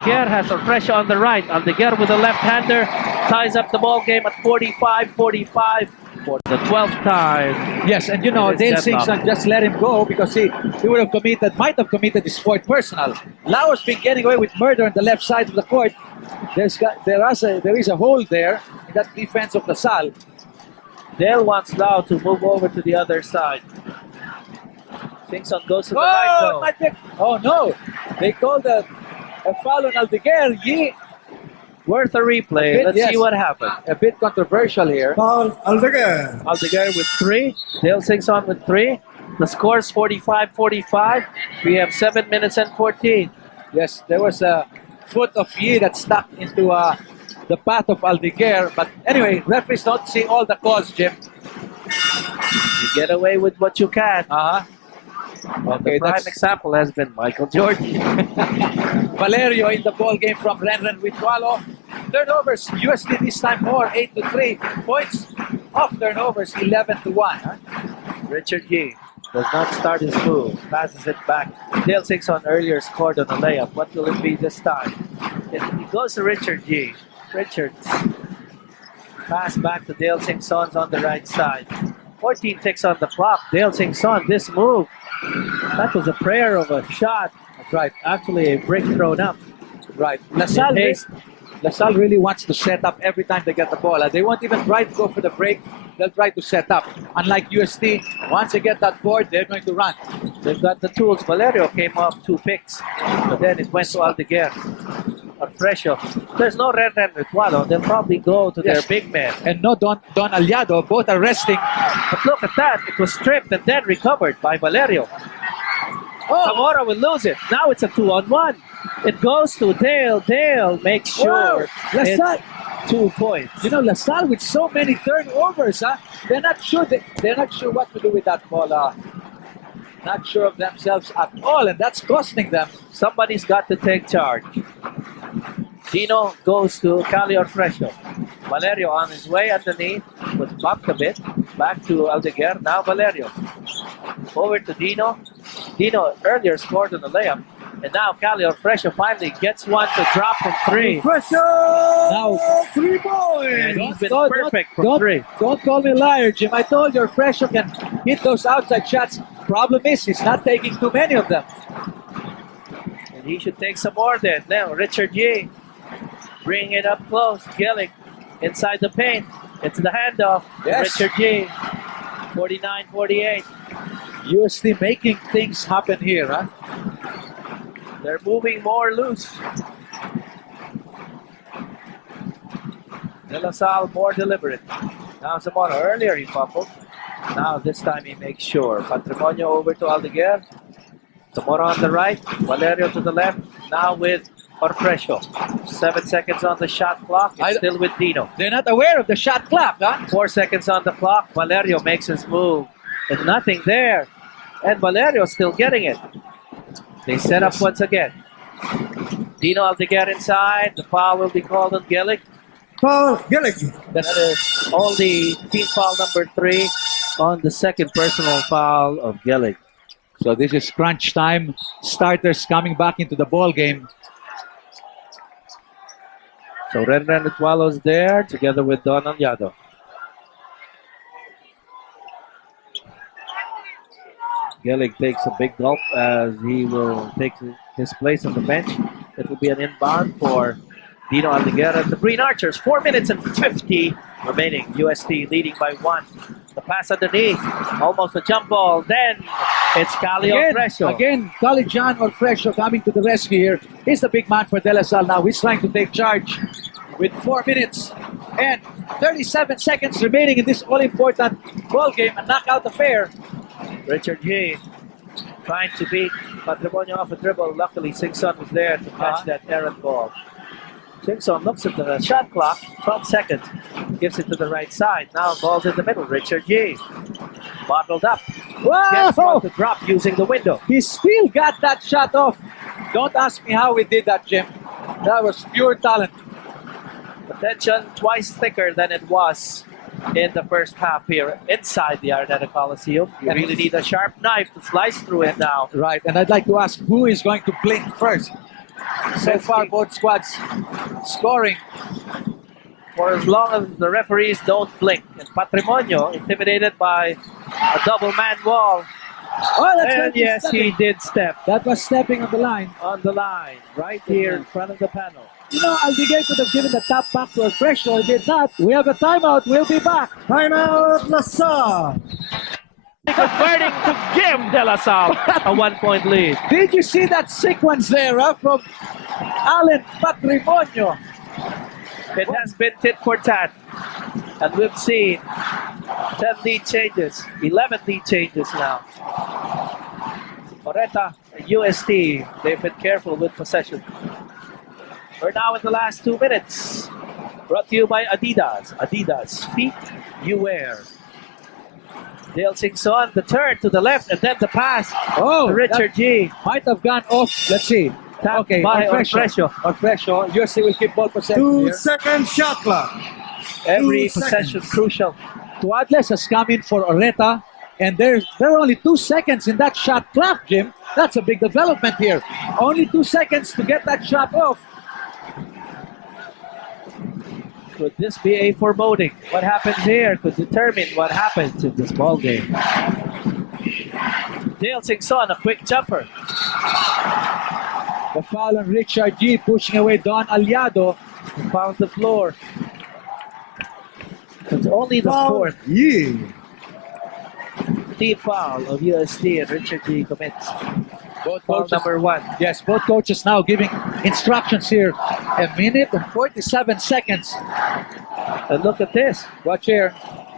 Aldeguer has a pressure on the right. Aldeguer with a left-hander ties up the ball game at 45-45 for the 12th time. Yes, and you know, Dale Singson just let him go because he would have might have committed his fourth personal. Lau's been getting away with murder on the left side of the court. There is a hole there in that defense of the Salle. Dale wants Lau to move over to the other side. Singson goes to the right though. Oh no, they called a foul on Aldeguer. Worth a replay. Let's see what happened. A bit controversial here. Foul, Aldeguer. Aldeguer with 3. Dale Singson with 3. The score's 45-45. We have 7 minutes and 14. Yes, there was a foot of Yi that stuck into the path of Aldeguer. But anyway, referees don't see all the calls, Jim. You get away with what you can. Okay, the prime example has been Michael Jordan. Valerio in the ball game from Renren Witwalo. Turnovers, UST this time more, 8-3. Points off turnovers, 11-1. Richard Yi does not start his move, passes it back. Dale Singson earlier scored on a layup. What will it be this time? It goes to Richard Yi. Richards pass back to Dale Singson on the right side. 14 ticks on the clock. Dale Singson, this move. That was a prayer of a shot. That's right. Actually, a brick thrown up. Right. LaSalle really wants to set up every time they get the ball. They won't even try to go for the break. They'll try to set up. Unlike UST, once they get that board, they're going to run. They've got the tools. Valerio came off 2 picks, but then it went to Aldeguer. Fresho. There's no Renren Witwalo. They'll probably go to their big man. And no Don Aliado. Both are resting. But look at that. It was stripped and then recovered by Valerio. Zamora will lose it. Now it's a 2-on-1. It goes to Dale. Dale makes sure LaSalle, 2 points. You know, LaSalle with so many turnovers, they're not sure what to do with that ball. Not sure of themselves at all, and that's costing them. Somebody's got to take charge. Dino goes to Cali or Fresho. Valerio on his way underneath, was bumped a bit. Back to Aldeguer, now Valerio. Over to Dino. Dino earlier scored on the layup. And now Cali or Fresho finally gets one to drop from 3. Fresho! Now, 3 points! And he's been perfect from 3. Don't call me liar, Jim. I told you Fresho can hit those outside shots. Problem is, he's not taking too many of them. And he should take some more then. Now, Richard Yi bringing it up close. Gillick inside the paint. It's the handoff. Yes. Richard Yi, 49-48. UST making things happen here, They're moving more loose. De La Salle more deliberate. Now Zamora, earlier he fumbled. Now this time he makes sure. Patrimonio over to Aldeguer. Zamora on the right. Valerio to the left. Now with Orfresho. 7 seconds on the shot clock. It's still with Dino. They're not aware of the shot clock, 4 seconds on the clock. Valerio makes his move. And nothing there. And Valerio's still getting it. They set up once again. Dino Aldeguer inside. The foul will be called on Gillick. Foul, Gillick. That is only team foul number 3 on the second personal foul of Gillick. So this is crunch time. Starters coming back into the ball game. So Renren Witwalo's there together with Don Aliado. Gillick takes a big gulp as he will take his place on the bench. It will be an inbound for Dino Aldeguer and the Green Archers. 4 minutes and 50 remaining. UST leading by 1. The pass underneath. Almost a jump ball. Then it's Cali or Fresho. Again, Cali John or Fresho coming to the rescue here. He's the big man for De La Salle now. He's trying to take charge with 4 minutes and 37 seconds remaining in this all-important ball game, a knockout affair. Richard Yi trying to beat Patrimonio off a dribble. Luckily, Singson was there to catch that errant ball. Singson looks at the shot clock, 12 seconds, gives it to the right side. Now ball's in the middle. Richard Yi bottled up. Gets one to drop using the window. He still got that shot off. Don't ask me how he did that, Jim. That was pure talent. Attention twice thicker than it was in the first half here inside the Araneta Coliseum. You really need a sharp knife to slice through it now. Right, and I'd like to ask who is going to blink first. So far, both squads scoring. For as long as the referees don't blink. And Patrimonio, intimidated by a double man wall. Oh, that's And right. yes, he did step That was stepping on the line. on the line, right here in front of the panel. You know, Aldiger could have given the tap back to Alfresco. He did not. We have a timeout. We'll be back. Timeout, LaSalle. Converting to give De La Salle a 1-point lead. Did you see that sequence there from Alan Patrimonio? It has been tit for tat. And we've seen 10 lead changes, 11 lead changes now. Oreta and UST, they've been careful with possession. We're now in the last 2 minutes. Brought to you by Adidas. Adidas, feet you wear. Dale Singson, the turn to the left, and then the pass Oh, to Richard G. might have gone off. Let's see. Tapped Okay, by Alfresco. Alfresco. USC will keep ball possession 2 here. second shot clock. Every 2 possession seconds. crucial. Tuadles has come in for Oreta, and there are only 2 seconds in that shot clock, Jim. That's a big development here. Only 2 seconds to get that shot off. Could this be a foreboding? What happens here could determine what happens in this ball game. Dale Singson, a quick jumper. The foul on Richard G pushing away Don Aliado. He found the floor. It's only the Foul. fourth Yeah. team foul of UST, and Richard G commits Both foul coaches, number 1. yes, both coaches now giving instructions here. A minute and 47 seconds. And look at this. Watch here.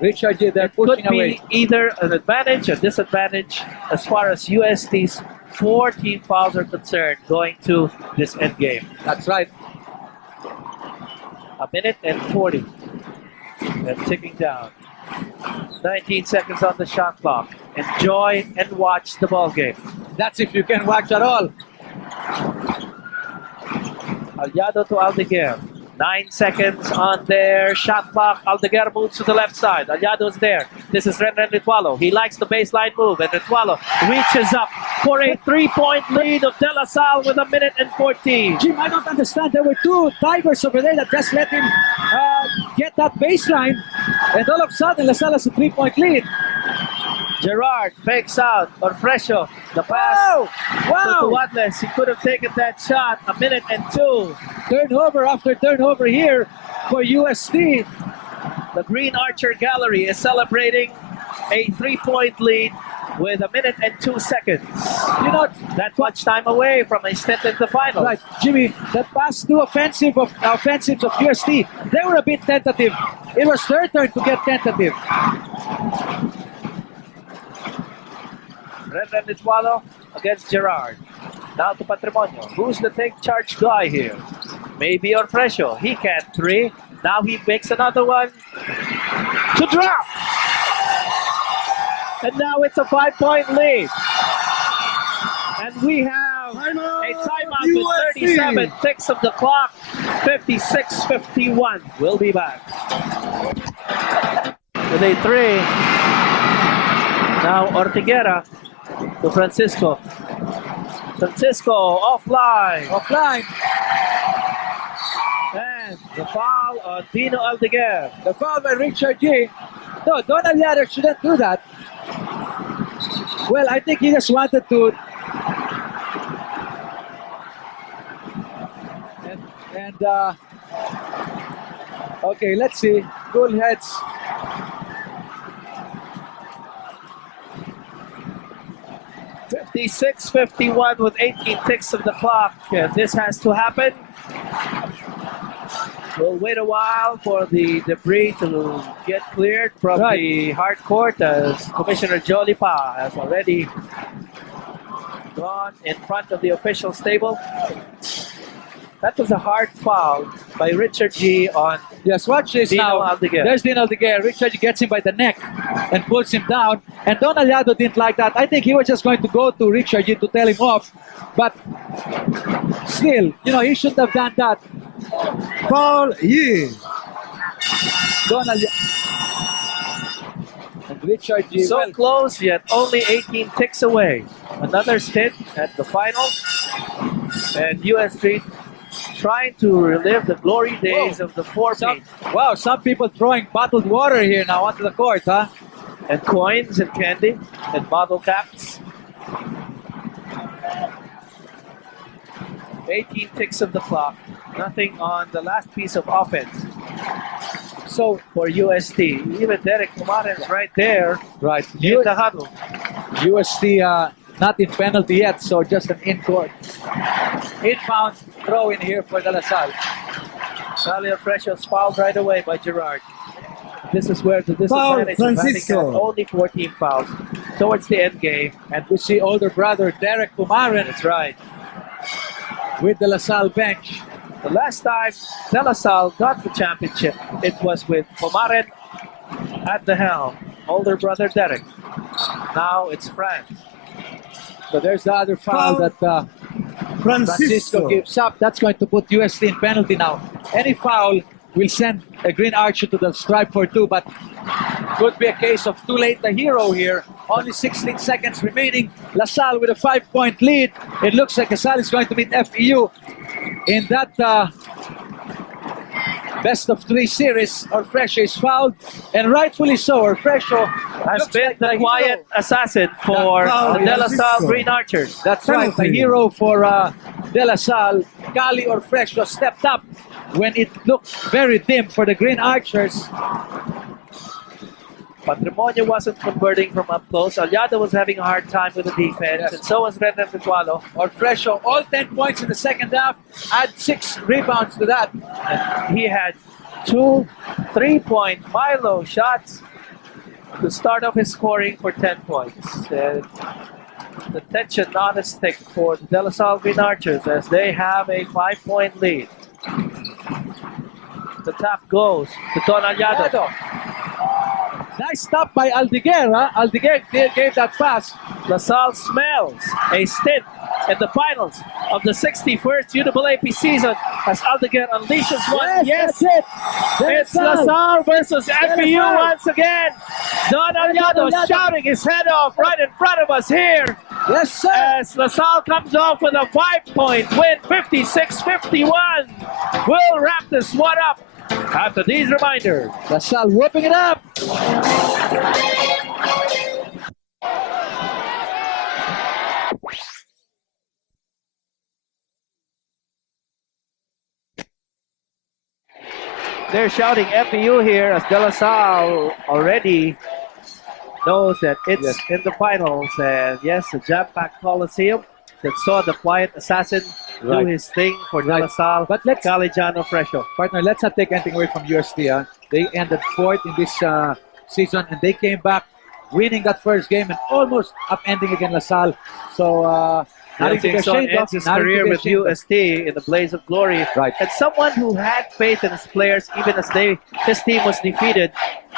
Richard G, they're Could pushing be away. either an advantage or disadvantage as far as UST's 4 team fouls are concerned going to this end game. That's right. A minute and 40. And ticking down. 19 seconds on the shot clock. Enjoy and watch the ball game. That's if you can watch at all. Aliado to Aldeguer. 9 seconds on their shot clock. Aldeguer moves to the left side. Aliado's there. This is Ren Ritualo. He likes the baseline move, and Ritualo reaches up for a 3-point lead of De La Salle with a minute and 14. Jim, I don't understand. There were 2 Tigers over there that just let him get that baseline, and all of a sudden, LaSalle has a 3-point lead. Gerard fakes out. Orfresco, the pass Wow! Wow! to Tuadles. He could have taken that shot. A minute and 2. Turnover after turnover here for UST. The Green Archer Gallery is celebrating a 3-point lead with a minute and 2 seconds. You know, That much time away from a stint in the final. right, Jimmy, the past 2 offensives of UST, they were a bit tentative. It was their turn to get tentative. Ren Ritualo against Gerard. Now to Patrimonio. Who's the take charge guy here? Maybe Orfresco. He can't 3. Now he makes another one to drop. And now it's a 5-point lead. And we have a timeout with 37 ticks of the clock. 56-51. We'll be back. With a 3. Now Ortiguera to Francisco. Francisco offline. Offline. And the foul on Dino Aldeguer. The foul by Richard G. No, Don Aliado shouldn't do that. Well, I think he just wanted to. Okay, let's see. Goal heads. (56-51) with 18 ticks of the clock. And this has to happen. We'll wait a while for the debris to get cleared from the hard court as Commissioner Jolipa has already gone in front of the officials table. That was a hard foul by Richard G on Yes, watch this Dino now. Aldeguer. There's Dino Aldeguer. Richard G gets him by the neck and pulls him down. And Don Aliado didn't like that. I think he was just going to go to Richard G to tell him off. But still, you know, he shouldn't have done that. Foul, yeah. Don Aliado. And Richard G. So well, close, yet only 18 ticks away. Another stint at the final. And UST trying to relive the glory days of the Some, four-page. wow, some people throwing bottled water here now onto the court, huh? And coins and candy and bottle caps. 18 ticks of the clock. Nothing on the last piece of offense. So for UST, even Derek Pumaren's right there Right. in the huddle. UST not in penalty yet, so just an in-court. Inbound throw in here for De La Salle. Salle Fresho's fouled right away by Gerard. This is where the Foul, disadvantage of having Francisco. had only 14 fouls towards the end game. And we see older brother Derek Pumaren That's right. with the La Salle bench. The last time De La Salle got the championship, it was with Pumaren at the helm. Older brother Derek. Now it's France. So there's the other foul Foul. that Francisco Francisco. gives up. That's going to put UST in penalty now. Any foul will send a Green Archer to the stripe for two, but could be a case of too late the hero here. Only 16 seconds remaining. La Salle with a 5-point lead. It looks like La Salle is going to beat FEU in that best of three series. Orfresio is fouled, and rightfully so. Orfresio Has looks been like the hero. quiet assassin for foul, the De La Salle Francisco. Green Archers. That's right. The Penalty. hero for De La Salle, Cali Orfresio, stepped up when it looked very dim for the Green Archers. Patrimonio wasn't converting from up close. Aliado was having a hard time with the defense, Yes. and so was Renan Vitualo. Orfresio, all 10 points in the second half, add 6 rebounds to that. He had 2 3-point Milo shots to start off his scoring for 10 points. And the tension not as thick for the De La Salle Green Archers as they have a 5-point lead. The tap goes to Don Aliado. Nice stop by Aldiguer. Huh? Aldiguer gave that pass. La Salle smells a stint in the finals of the 61st UAAP season as Aldiguer unleashes one. Yes, that's it. It's La Salle versus FEU Salle. once again. Don Aliado Aliado. shouting his head off right in front of us here Yes, sir. as La Salle comes off with a 5-point win, 56-51. We'll wrap this one up after these reminders. La Salle whooping it up. They're shouting FEU here as De La Salle already knows that it's Yes. in the finals. And yes, a jam-packed Coliseum that saw the quiet assassin do Right. his thing for De La Right. Salle. But let's- Calijano Fresho. Partner, let's not take anything away from UST. Huh? They ended fourth in this season, and they came back winning that first game and almost upending again La Salle. So, nothing to be Nelson ashamed of. ends his nothing to career be with ashamed of. UST in the blaze of glory. Right. And someone who had faith in his players even as his team was defeated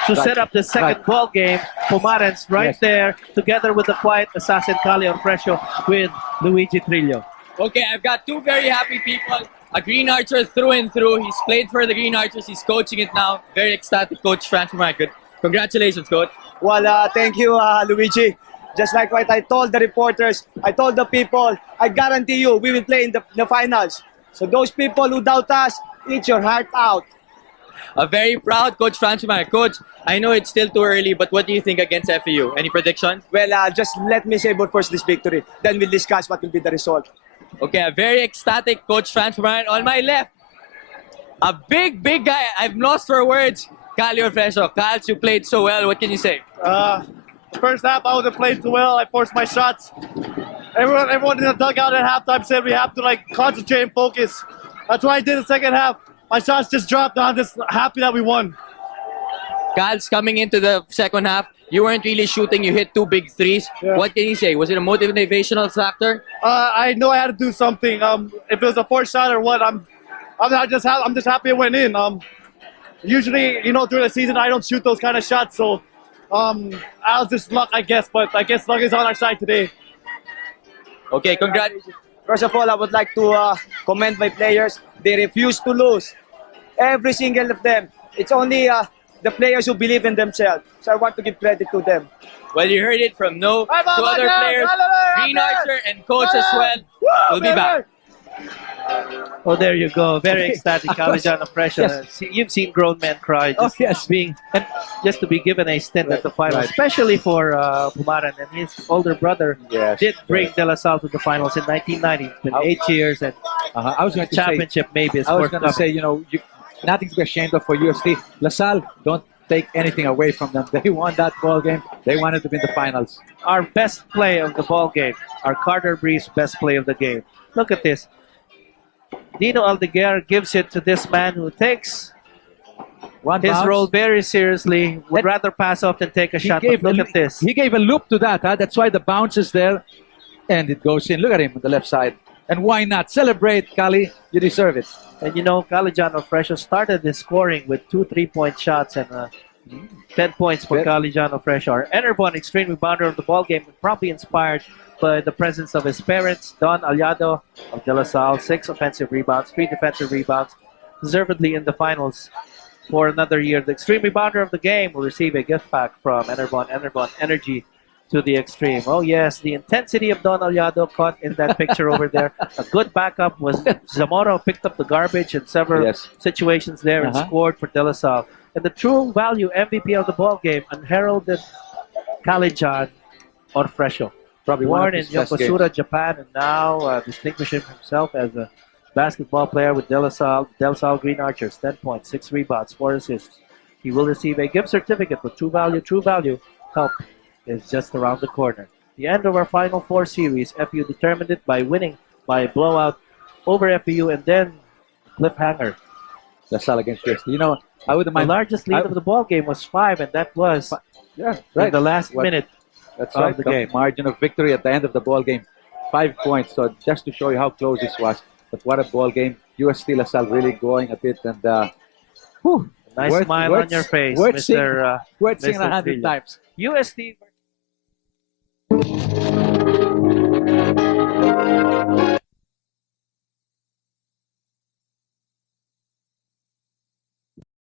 to Right. set up the second Right. ball game. Pumaren's right Yes. there together with the quiet assassin Calion Fresho with Luigi Trillo. Okay, I've got two very happy people. A Green Archer through and through. He's played for the Green Archers. He's coaching it now. Very ecstatic, Coach Franz Market. Congratulations, Coach. Well, thank you, Luigi. Just like what I told the reporters, I told the people, I guarantee you we will play in the finals. So those people who doubt us, eat your heart out. A very proud Coach Franz Market. Coach, I know it's still too early, but what do you think against FEU? Any prediction? Well, just let me savor first this victory. Then we'll discuss what will be the result. Okay, a very ecstatic Coach Franz Market. On my left, a big guy. I've lost for words. Calio Fresho. Cals, you played so well. What can you say? The first half, I wasn't playing too well. I forced my shots. Everyone in the dugout at halftime said we have to concentrate and focus. That's what I did in the second half. My shots just dropped. I'm just happy that we won. Cals, coming into the second half, you weren't really shooting. You hit 2 big threes. Yeah. What can you say? Was it a motivational factor? I know I had to do something. If it was a fourth shot or what, I'm just happy it went in. Usually, during the season, I don't shoot those kind of shots. So, I was just luck, I guess. But I guess luck is on our side today. Okay, congrats. First of all, I would like to commend my players. They refuse to lose. Every single of them. It's only the players who believe in themselves. So I want to give credit to them. Well, you heard it from two other players, Green Archer and Coach as well. We'll be back. Oh, there you go. Very ecstatic, Calajano Fresh. Yes. You've seen grown men cry Oh, just yes. being and just to be given a stint at the finals, right. especially for Pumaran and his older brother Yes, did bring right. De La Salle to the finals in 1990. It's been How- 8 years and I was going to say, championship maybe is I was going to forthcoming. say, you know, nothing to be ashamed of for UST. LaSalle, don't take anything away from them. They won that ball game. They wanted to be in the finals. Our best play of the ball game, our Carter Breeze best play of the game. Look at this. Dino Aldeguer gives it to this man who takes One his bounce. role very seriously. Would rather pass off than take a shot. But look at this. He gave a loop to that. Huh? That's why the bounce is there, and it goes in. Look at him on the left side. And why not celebrate, Kali? You deserve it. And you know, Calajano Fresho started his scoring with 2 3-point shots and 10 points for Good. Calajano Fresho. Our Enerbon extreme rebounder of the ball game, probably inspired by the presence of his parents, Don Aliado of De La Salle, 6 offensive rebounds, 3 defensive rebounds, deservedly in the finals for another year. The extreme rebounder of the game will receive a gift pack from Enerbon Energy to the extreme. Oh yes, the intensity of Don Aliado caught in that picture over there. A good backup was Zamora, picked up the garbage in several Yes. situations there and scored for De La Salle. And the true value MVP of the ball game, unheralded Calijan Orfresho. Probably one Born of in his best Yokosuka, games. Japan, and now distinguishing himself as a basketball player with De La Salle Green Archers. 10 points, 6 rebounds, 4 assists. He will receive a gift certificate with True Value. Help is just around the corner. The end of our Final Four series, FU determined it by winning by a blowout over FU and then cliffhanger. LaSalle against UST. You know, I wouldn't The mind. largest lead of the ball game was 5, and that was Yeah, in right. the last What- minute. That's of right. the The game. margin of victory at the end of the ball game, 5 points. So just to show you how close this was. But what a ball game! UST LaSalle really going at it, and Nice smile on your face, worth Mr. Worth seeing Mr. 100 Trillo. times. UST